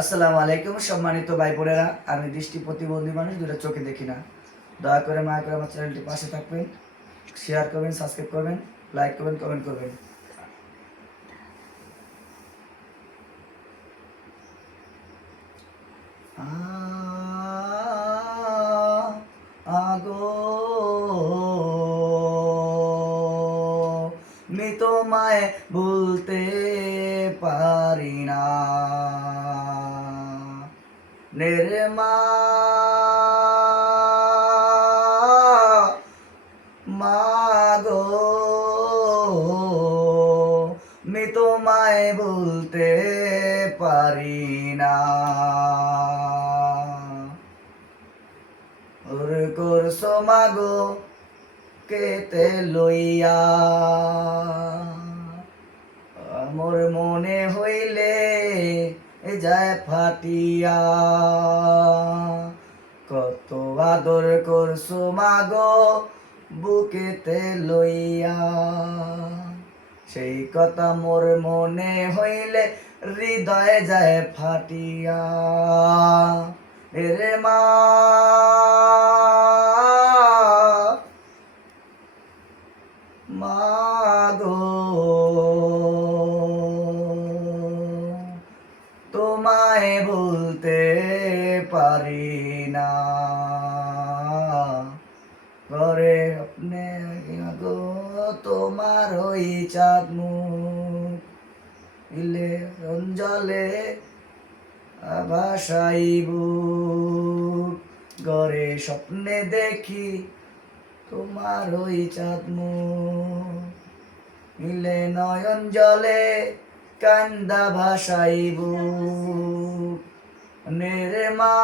আসসালামু আলাইকুম সম্মানিত ভাই বোনেরা, আমি দৃষ্টি প্রতিবন্ধী মানুষ, দুটো চোখে দেখি না। দয়া করে মায়া করে আমার চ্যানেলটি পাশে থাকবেন, শেয়ার করবেন, সাবস্ক্রাইব করবেন, লাইক করবেন, কমেন্ট করবেন। আগো আমি তোমায় ভুলতে পারি না, নির্মা মাগো আমি তোমায় বলতে পারি না। ওর করছো মাগো কেতে লইয়া, মোর মনে হইলে যায় ফাটিয়া। কত আদর করছো মাগো বুকেতে লইয়া, সেই কথা মোর মনে হইলে হৃদয়ে যায় ফাটিয়া। রে মা মাগো তোমায় বলতে পারি না, ঘরে আপনি গো তোমার ওই চাঁদ মুখ ইলে অঞ্জলে ভাসাইব, ঘরে স্বপ্নে দেখি তোমার ওই চাঁদ মুখ মিলে নয়ন জলে কান্দা ভাসাইব। নির্মা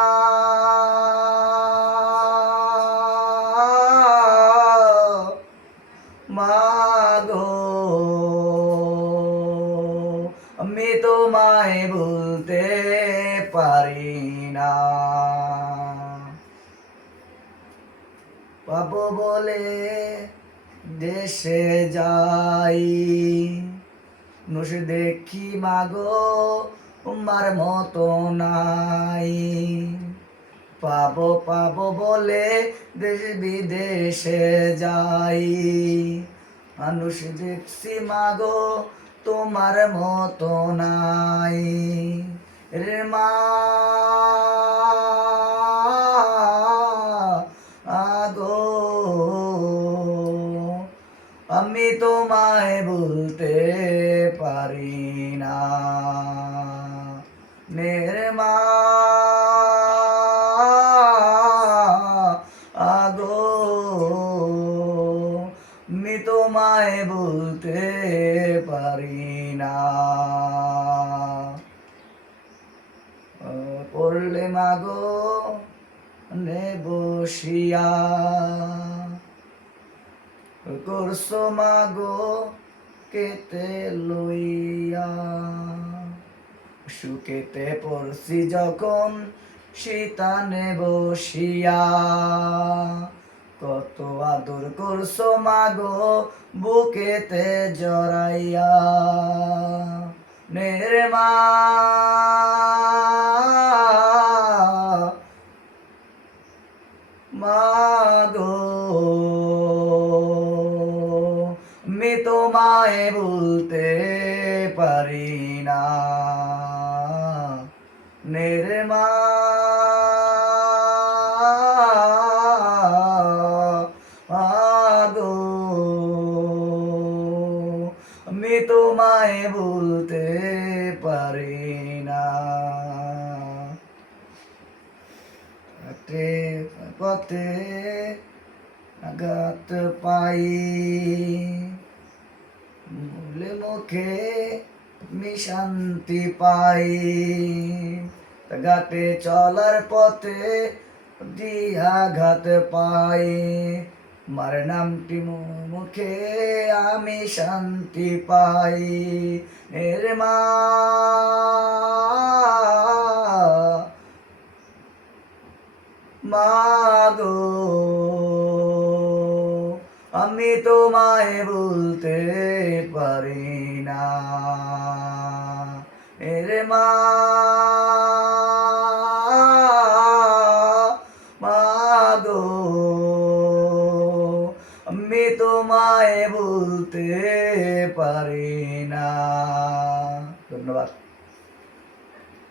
মাগো আমি তোমায় বলতে পারি না, পাবো বলে দেশে যাই নুসে দেখি মাগো তোমার মতো নাই। পাবো পাবো বলে দেশ বিদেশে যাই, মানুষ দেখছি মাগো তোমার মতো নাই। রে মা আগো আমি তোমায় বলতে পারি না, নির্মা আগো আমি তোমায় বলতে পারি না। পড়লে মাগো নে বসিয়া, করছো মাগো কেতে লইয়া, সুখেতে পড়ছি যখন শীতানে বসিয়া, কত আদর করছো মাগো বুকেতে জড়াইয়া। নির্মা মাগো আমি তোমায় বলতে পারি না, নির্মা মাগো আমি তোমায় বলতে পারি না। পথে আঘাত পাই মুলে মুখে আমি শান্তি পাই, ঘাটে চলার পথে আঘাত পাই, মার নামটি মুখে আমি শান্তি পাই। এর মা মাগো আমি তোমায় বলতে পারি না, এরে মা। আমি তোমায় বলতে পারি না। ধন্যবাদ।